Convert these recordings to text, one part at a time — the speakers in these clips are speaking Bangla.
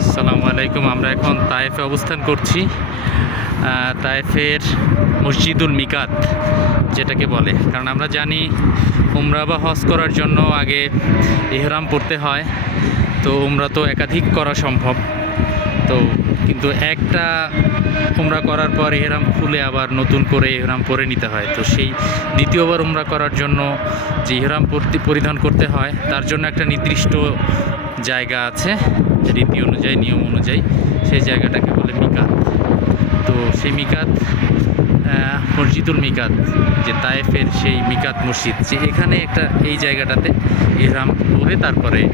আসসালামু আলাইকুম। আমরা এখন তায়েফে অবস্থান করছি। তায়েফের মসজিদুল মিকাত, যেটাকে বলে। কারণ আমরা জানি উমরা বা হজ করার জন্য আগে ইহরাম পড়তে হয়। তো উমরা তো একাধিক করা সম্ভব। তো কিন্তু একটা উমরা করার পর এহরাম খুলে আবার নতুন করে এহরাম পরে নিতে হয়। তো সেই দ্বিতীয়বার উমরা করার জন্য যে পরতে- পরিধান করতে হয়, তার জন্য একটা নির্দিষ্ট জায়গা আছে রীতি অনুযায়ী, নিয়ম অনুযায়ী সেই জায়গাটাকে বলে মিকাত। তো সেই মিকাত মসজিদুল মিকাত, যে তায়েফের সেই মিকাত মসজিদ, যে এখানে একটা এই জায়গাটাতে ইহরাম পরে তারপরে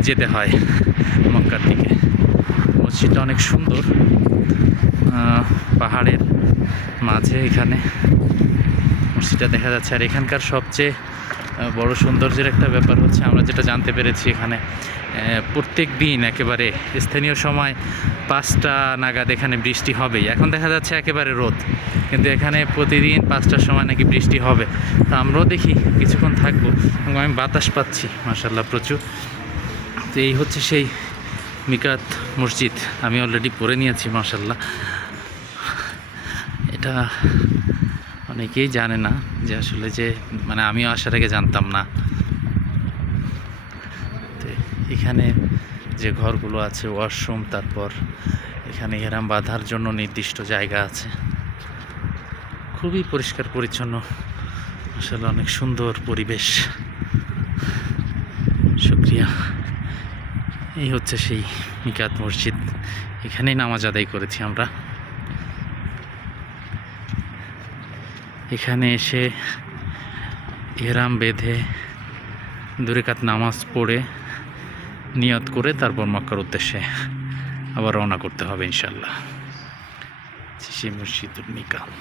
যেতে হয় মক্কার দিকে। মসজিদটা অনেক সুন্দর পাহাড়ের মাঝে এখানে। মসজিদটা দেখা যাচ্ছে। আর এখানকার সবচেয়ে বড় সৌন্দর্যের একটা ব্যাপার হচ্ছে, আমরা যেটা জানতে পেরেছি এখানে প্রত্যেক দিন একেবারে স্থানীয় সময় পাঁচটা নাগাদ এখানে বৃষ্টি হবেই। এখন দেখা যাচ্ছে একেবারে রোদ, কিন্তু এখানে প্রতিদিন পাঁচটার সময় নাকি বৃষ্টি হবে। তো আমরাও দেখি, কিছুক্ষণ থাকব আমি বাতাস পাচ্ছি মাসাল্লাহ প্রচুর। তো এই হচ্ছে সেই মিকাত মসজিদ, আমি অলরেডি পরে নিয়েছি মাসাল্লাহ এটা অনেকেই জানে না যে আসলে যে মানে আমিও আসার আগে জানতাম না। এখানে যে ঘরগুলো আছে ওয়াশরুম তারপর এখানে হেরাম বাঁধার জন্য নির্দিষ্ট জায়গা আছে। খুবই পরিষ্কার, পরিচ্ছন্ন আসলে অনেক সুন্দর পরিবেশ। শুক্রিয়া। এই হচ্ছে সেই মিকাত মসজিদ। এখানেই নামাজ আদায় করেছি আমরা। এখানে এসে এহরাম বেঁধে দুরেকাত নামাজ পড়ে নিয়ত করে তারপর মক্কার উদ্দেশ্যে আবার রওনা করতে হবে ইনশাল্লাহ সেই মসজিদুল মিকাত।